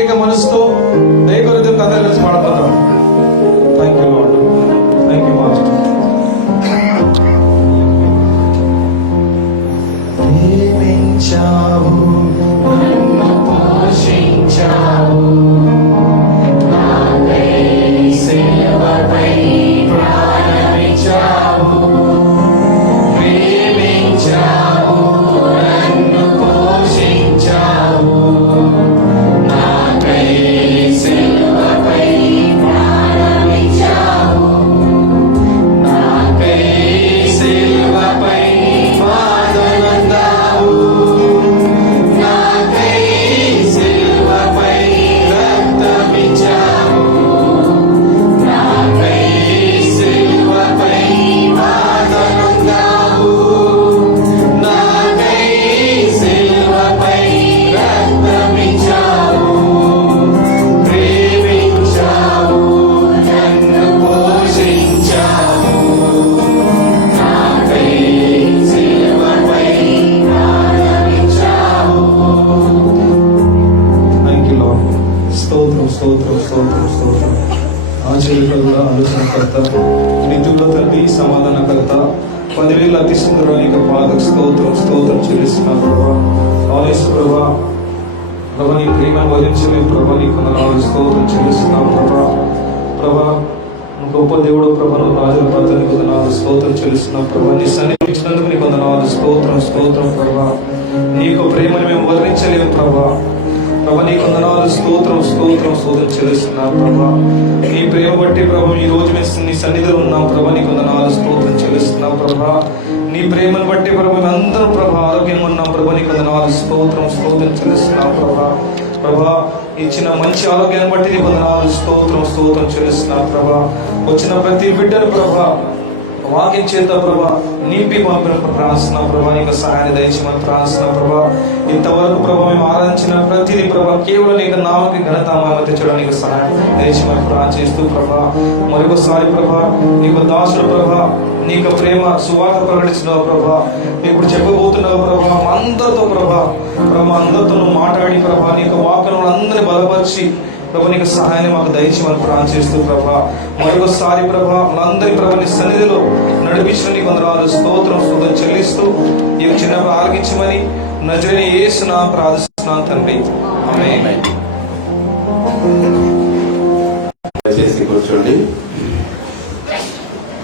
ఏక మనసుతో ఏక హృదయంతో అందరూ కలిసి పాడతాం. Thank you lord, thank you master. ప్రేమించావు, నన్ను పోషించావు, సేవపై ప్రారంభించావు. ప్రేమించావు, నన్ను పోషించావు, నాకై సేవపై ప్రారంభించావు, నాకై సేవపై మాదనందావు, నాకై సేవపై రక్తమిచ్చావు, నాకై సేవపై మాదనందావు, నాకై సేవపై రక్తమిచ్చావు. ప్రేమించావు, నన్ను పోషించావు, నాకై సేవపై ప్రారంభించావు. Thank you lord. స్తోత్రం స్తోత్రం స్తోత్రం స్తోత్రం. ఆశ్చర్యకరుడ, ఆలోచనకర్త, నిధుల తండ్రి, సమాధానకర్త, 10,000 అతి సుందరానికి పాదకు స్తోత్రం స్తోత్రం చెల్లిస్తున్నా ప్రభా. ఆలయసు ప్రభా, ప్రభా నీ ప్రేమను వదిలించలే ప్రభా, నీ కొందనాలు స్తోత్రం చెల్లిస్తున్నా ప్రభా. ప్రభా గొప్ప దేవుడు ప్రభా, నువ్వు రాజుల పాత్రని కొందనాలు స్తోత్రం చెల్లిస్తున్నా ప్రభా. నీ సన్నిధి ఇచ్చినందుకు నీ కొందనాలు స్తోత్రం స్తోత్రం ప్రభా. నీ యొక్క ప్రేమను మేము వర్ణించలేము ప్రభా. ప్రభా నీ కొందనాలు స్తోత్రం స్తోత్రం స్తోత్రం చెల్లిస్తున్నా ప్రభా. నీ ప్రేమ బట్టి ప్రభా ఈ రోజు మేము నీ సన్నిధిలో ఉన్నాం ప్రభా. నీ కొందనాలు స్తోత్రం చెల్లిస్తున్నా ప్రభా. నీ ప్రేమను బట్టి ప్రభా మేము అందరం ప్రభా ఆరోగ్యంగా ఉన్నాం ప్రభా. నీ కొందనాలు స్తోత్రం స్తోత్రం చెల్లిస్తున్నా ప్రభా. ప్రభా ఇచ్చిన మంచి ఆరోగ్యాన్ని బట్టి నీ కొందనాలు స్తోత్రం స్తోత్రం చెల్లిస్తున్నా ప్రభా. వచ్చిన ప్రతి బిడ్డను ప్రభా వాక్యం చేత ప్రభా నింపి పంపిన ప్రార్థన ప్రభా, నీకు సహాయాన్ని దయచేయమని ప్రార్థన ప్రభా. ఇంతవరకు ప్రభా మేము ఆరాధించిన ప్రతిదీ ప్రభా కేవలం నీకు నామకి ఘనత తెచ్చడం నీకు సహాయం దయచేయమని ప్రార్థిస్తూ ప్రభా. మరొకసారి ప్రభా నీకు దాసుడు ప్రభా, నీకు ప్రేమ సువార్త ప్రకటిస్తున్నావు ప్రభా. ఇప్పుడు చెప్పబోతున్నావు ప్రభా అందరితో ప్రభా. ప్రభా అందరితో నువ్వు మాట్లాడి ప్రభా నీకు వాక్యం అందరినీ బలపరిచి ప్రభా నీకు సహాయాన్ని మాకు దయచేయమని ప్రార్థిస్తూ ప్రభా. మరొకసారి ప్రభా మనందరి ప్రభా నీ సన్నిధిలో నడిపించిన నీకు వందనాలు స్తోత్రం స్తోత్రం చెల్లిస్తూ ఈ చిన్న ఆలకించమని నజరేయుడైన యేసు నామమున ప్రార్థిస్తున్నాను తండ్రి, ఆమేన్. దయచేసి కూర్చోండి.